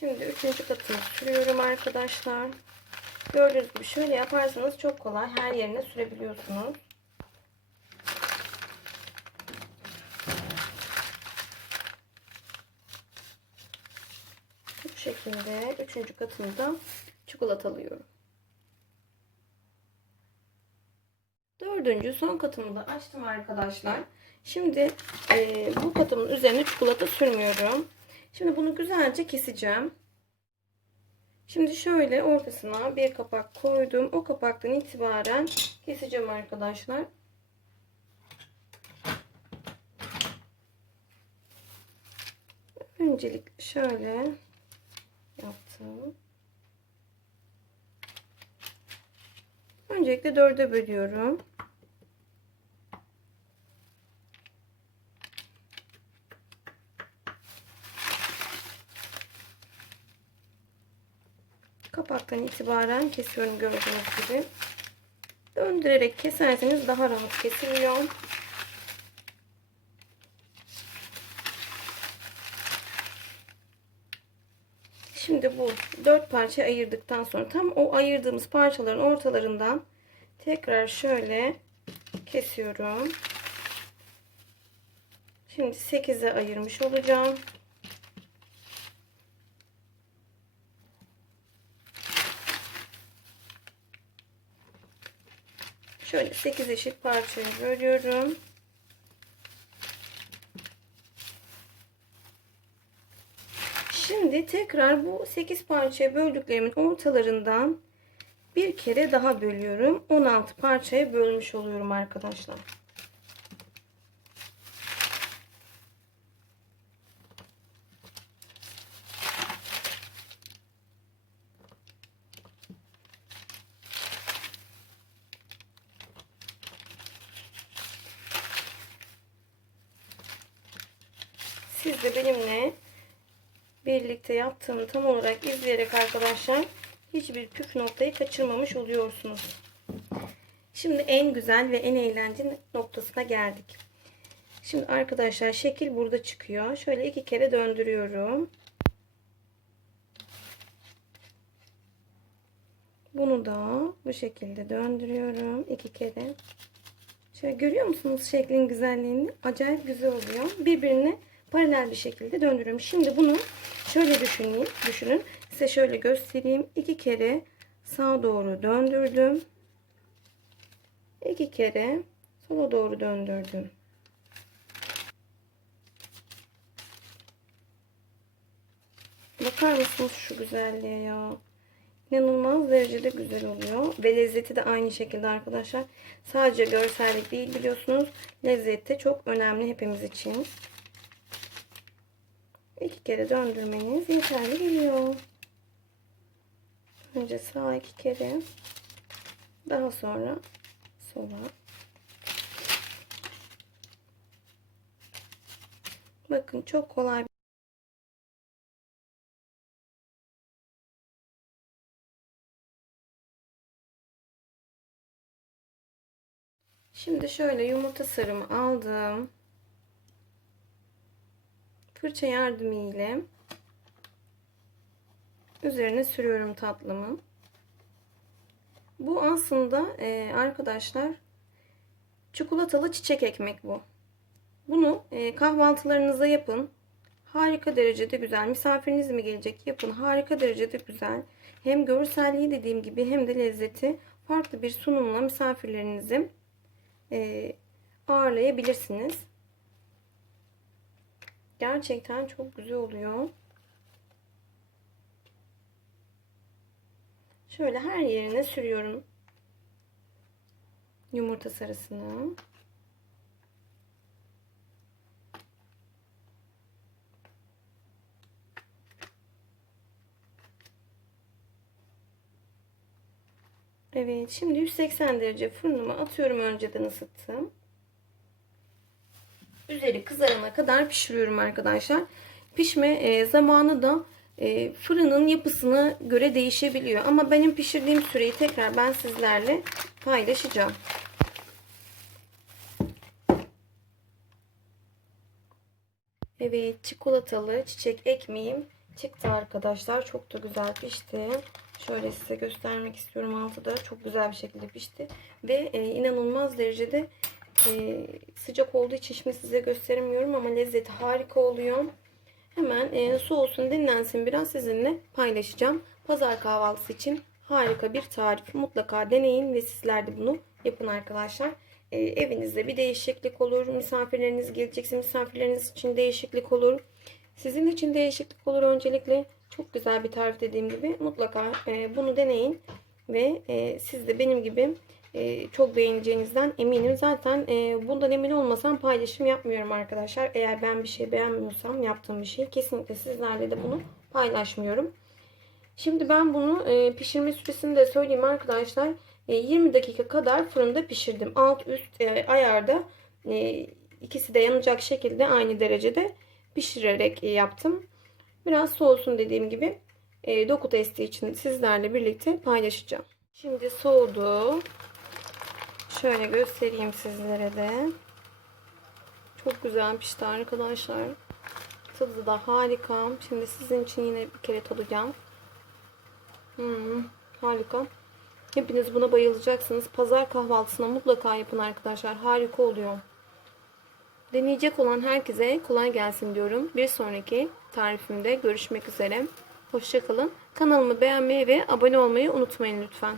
Şimdi üçüncü katını sürüyorum arkadaşlar. Gördüğünüz gibi şöyle yaparsanız çok kolay her yerine sürebiliyorsunuz. Bu şekilde üçüncü katını da çikolatalıyorum. Dördüncü son katımı da açtım arkadaşlar. Şimdi e, bu katımın üzerine çikolata sürmüyorum. Şimdi bunu güzelce keseceğim. Şimdi şöyle ortasına bir kapak koydum. O kapaktan itibaren keseceğim arkadaşlar. Öncelikle şöyle yaptım. Öncelikle dörde bölüyorum. Kapaktan itibaren kesiyorum gördüğünüz gibi. Döndürerek keserseniz daha rahat kesiliyor. Şimdi bu dört parça ayırdıktan sonra tam o ayırdığımız parçaların ortalarından tekrar şöyle kesiyorum. Şimdi 8'e ayırmış olacağım. Şöyle 8 eşit parçaya bölüyorum. Şimdi tekrar bu 8 parçaya böldüklerimin ortalarından bir kere daha bölüyorum. 16 parçaya bölmüş oluyorum arkadaşlar. Siz de benimle birlikte yaptığımı tam olarak izleyerek arkadaşlar hiçbir püf noktayı kaçırmamış oluyorsunuz. Şimdi en güzel ve en eğlenceli noktasına geldik. Şimdi arkadaşlar şekil burada çıkıyor. Şöyle iki kere döndürüyorum. Bunu da bu şekilde döndürüyorum. iki kere. Şöyle görüyor musunuz şeklin güzelliğini? Acayip güzel oluyor. Birbirine paralel bir şekilde döndürüyorum. Şimdi bunu şöyle düşüneyim, düşünün. Size şöyle göstereyim. İki kere sağa doğru döndürdüm. İki kere sola doğru döndürdüm. Bakar mısınız şu güzelliğe ya? İnanılmaz derecede güzel oluyor. Ve lezzeti de aynı şekilde arkadaşlar. Sadece görsellik değil biliyorsunuz. Lezzet de çok önemli hepimiz için. İki kere döndürmeniz yeterli geliyor. Önce sağ iki kere. Daha sonra sola. Bakın çok kolay Şimdi şöyle yumurta sarımı aldım. Fırça yardımıyla üzerine sürüyorum tatlımı. Bu aslında e, arkadaşlar çikolatalı çiçek ekmek bu. Bunu e, kahvaltılarınıza yapın. Harika derecede güzel. Misafiriniz mi gelecek? Yapın. Harika derecede güzel. Hem görselliği dediğim gibi hem de lezzeti farklı bir sunumla misafirlerinizi e, ağırlayabilirsiniz. Gerçekten çok güzel oluyor. Şöyle her yerine sürüyorum. Yumurta sarısını. Evet, şimdi 180 derece fırınıma atıyorum önceden ısıttım. Üzeri kızarana kadar pişiriyorum arkadaşlar. Pişme e, zamanı da e, fırının yapısına göre değişebiliyor. Ama benim pişirdiğim süreyi tekrar ben sizlerle paylaşacağım. Evet çikolatalı çiçek ekmeğim çıktı arkadaşlar. Çok da güzel pişti. Şöyle size göstermek istiyorum. Altı da çok güzel bir şekilde pişti. Ve e, inanılmaz derecede e, sıcak olduğu için şimdi size gösteremiyorum ama lezzeti harika oluyor. Hemen e, soğusun dinlensin biraz sizinle paylaşacağım. Pazar kahvaltısı için harika bir tarif. Mutlaka deneyin ve sizler de bunu yapın arkadaşlar. E, evinizde bir değişiklik olur. Misafirleriniz gelecekse misafirleriniz için değişiklik olur. Sizin için değişiklik olur öncelikle. Çok güzel bir tarif dediğim gibi. Mutlaka e, bunu deneyin. Ve e, siz de benim gibi e, çok beğeneceğinizden eminim. Zaten e, bundan emin olmasam paylaşım yapmıyorum arkadaşlar. Eğer ben bir şey beğenmiyorsam yaptığım bir şey kesinlikle sizlerle de bunu paylaşmıyorum. Şimdi ben bunu e, pişirme süresini de söyleyeyim arkadaşlar. E, 20 dakika kadar fırında pişirdim. Alt üst e, ayarda e, ikisi de yanacak şekilde aynı derecede pişirerek e, yaptım. Biraz soğusun dediğim gibi e, doku testi için sizlerle birlikte paylaşacağım. Şimdi soğudu. Şöyle göstereyim sizlere de. Çok güzel pişti arkadaşlar. Tadı da harika. Şimdi sizin için yine bir kere tadacağım. Hmm, harika. Hepiniz buna bayılacaksınız. Pazar kahvaltısına mutlaka yapın arkadaşlar. Harika oluyor. Deneyecek olan herkese kolay gelsin diyorum. Bir sonraki tarifimde görüşmek üzere. Hoşçakalın. Kanalımı beğenmeyi ve abone olmayı unutmayın lütfen.